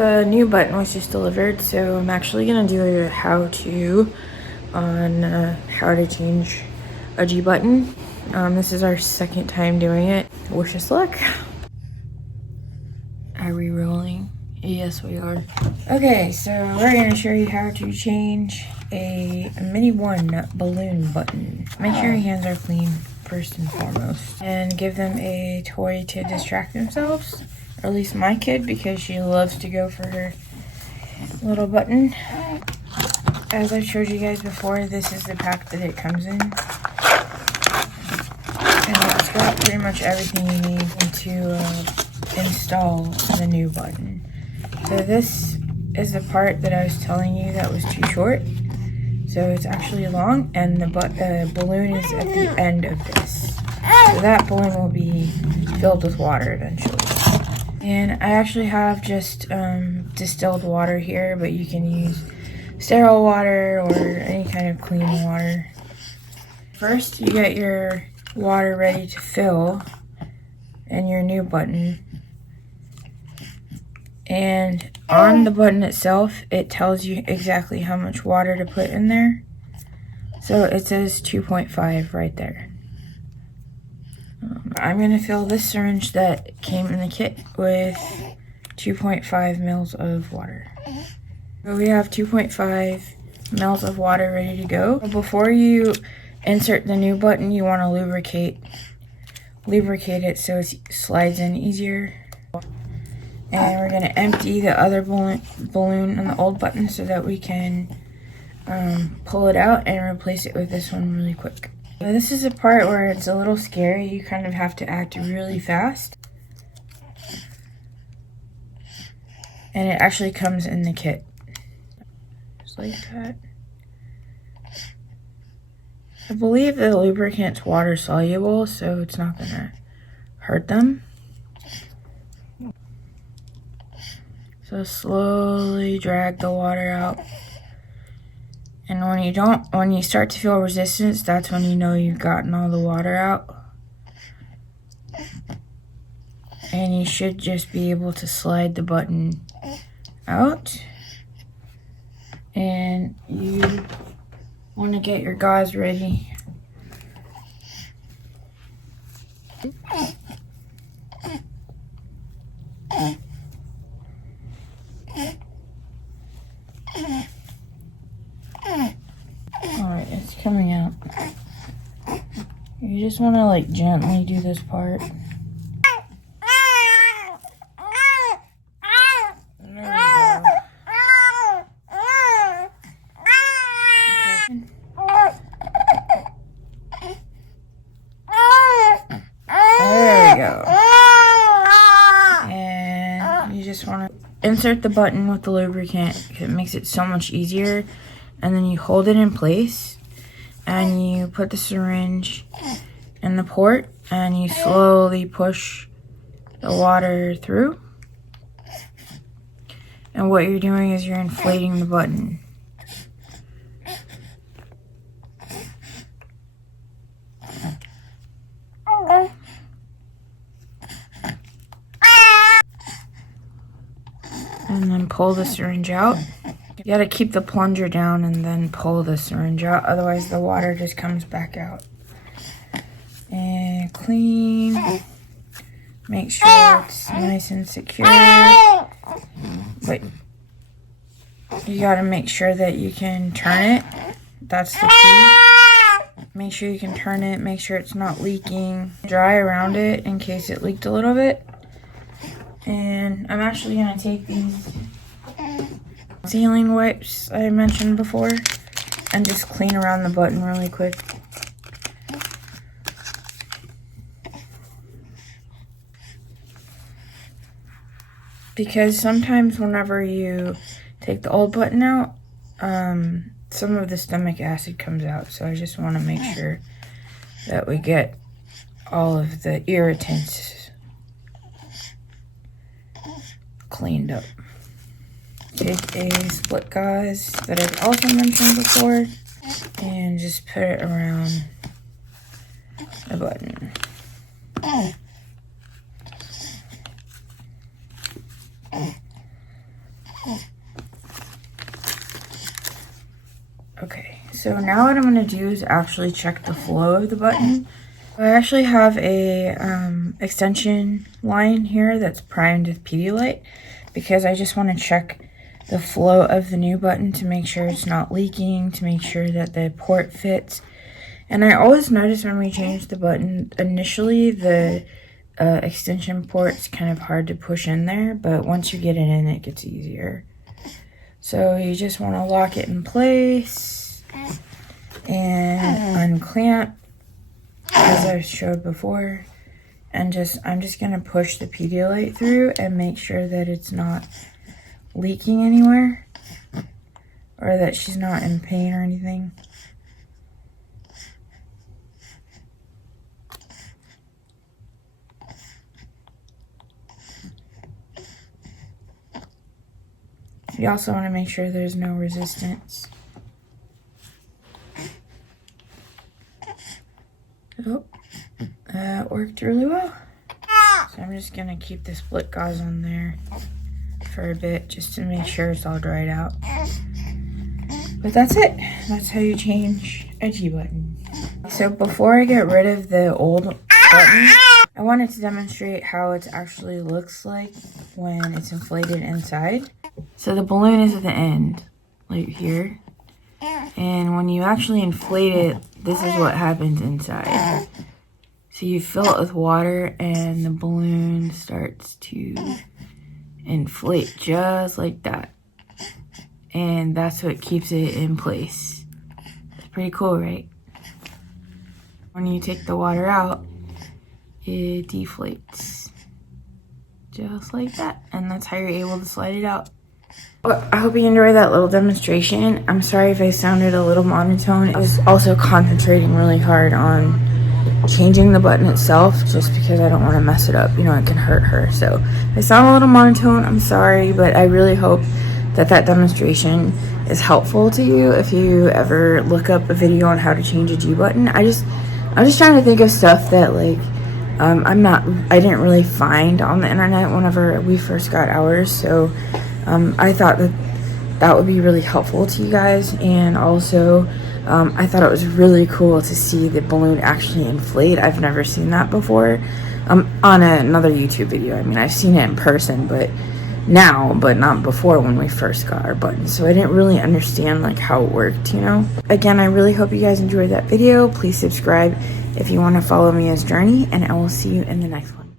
The new button was just delivered, so I'm actually gonna do a how-to on how to change a G button. This is our second time doing it. Wish us luck. Are we rolling? Yes, we are. Okay, so we're gonna show you how to change a Mini 1 balloon button. Make sure your hands are clean first and foremost, and give them a toy to distract themselves. Or at least my kid, because she loves to go for her little button. As I've showed you guys before, this is the pack that it comes in. And it's got pretty much everything you need to install the new button. So this is the part that I was telling you that was too short. So it's actually long, and the balloon is at the end of this. So that balloon will be filled with water eventually. And I actually have just distilled water here, but you can use sterile water or any kind of clean water. First, you get your water ready to fill and your new button. And on the button itself, it tells you exactly how much water to put in there. So it says 2.5 right there. I'm going to fill this syringe that came in the kit with 2.5 mils of water. So we have 2.5 mils of water ready to go. Before you insert the new button, you want to lubricate it so it slides in easier. And we're going to empty the other balloon on the old button so that we can pull it out and replace it with this one really quick. Now, this is a part where it's a little scary. You kind of have to act really fast. And it actually comes in the kit. Just like that. I believe the lubricant's water soluble, so it's not going to hurt them. So slowly drag the water out. And when you start to feel resistance, that's when you know you've gotten all the water out. And you should just be able to slide the button out. And you want to get your gauze ready. Alright, it's coming out. You just want to like gently do this part. There we go. There we go. And you just want to insert the button with the lubricant. It makes it so much easier. And then you hold it in place, and you put the syringe in the port, and you slowly push the water through. And what you're doing is you're inflating the button. And then pull the syringe out. You gotta keep the plunger down and then pull the syringe out, otherwise the water just comes back out. And clean. Make sure it's nice and secure. But you gotta make sure that you can turn it. That's the key. Make sure you can turn it, make sure it's not leaking. Dry around it in case it leaked a little bit. And I'm actually gonna take these sealing wipes I mentioned before and just clean around the button really quick. Because sometimes whenever you take the old button out, some of the stomach acid comes out, so I just want to make sure that we get all of the irritants cleaned up. Take a split gauze that I've also mentioned before and just put it around the button. Okay, so now what I'm going to do is actually check the flow of the button. I actually have a extension line here that's primed with Pedialyte because I just want to check the flow of the new button to make sure it's not leaking, to make sure that the port fits. And I always notice when we change the button, initially the extension port's kind of hard to push in there, but once you get it in, it gets easier. So you just want to lock it in place and unclamp as I showed before, and I'm just going to push the Pedialyte through and make sure that it's not leaking anywhere or that she's not in pain or anything. You also want to make sure there's no resistance. Oh, that worked really well. So I'm just gonna keep the split gauze on there for a bit just to make sure it's all dried out. But that's it. That's how you change a G button. So before I get rid of the old button, I wanted to demonstrate how it actually looks like when it's inflated inside. So the balloon is at the end, like here. And when you actually inflate it, this is what happens inside. So you fill it with water and the balloon starts to inflate just like that. And that's what keeps it in place. It's pretty cool, right? When you take the water out, it deflates. Just like that. And that's how you're able to slide it out. Well, I hope you enjoyed that little demonstration. I'm sorry if I sounded a little monotone. I was also concentrating really hard on changing the button itself just because I don't want to mess it up. You know, it can hurt her. So if I sound a little monotone, I'm sorry, but I really hope that that demonstration is helpful to you if you ever look up a video on how to change a G button. I'm just trying to think of stuff that like I didn't really find on the internet whenever we first got ours. So I thought that would be really helpful to you guys, and also I thought it was really cool to see the balloon actually inflate. I've never seen that before on another YouTube video. I mean, I've seen it in person, but not before when we first got our buttons. So I didn't really understand like how it worked, you know. Again, I really hope you guys enjoyed that video. Please subscribe if you want to follow me as Journey, and I will see you in the next one.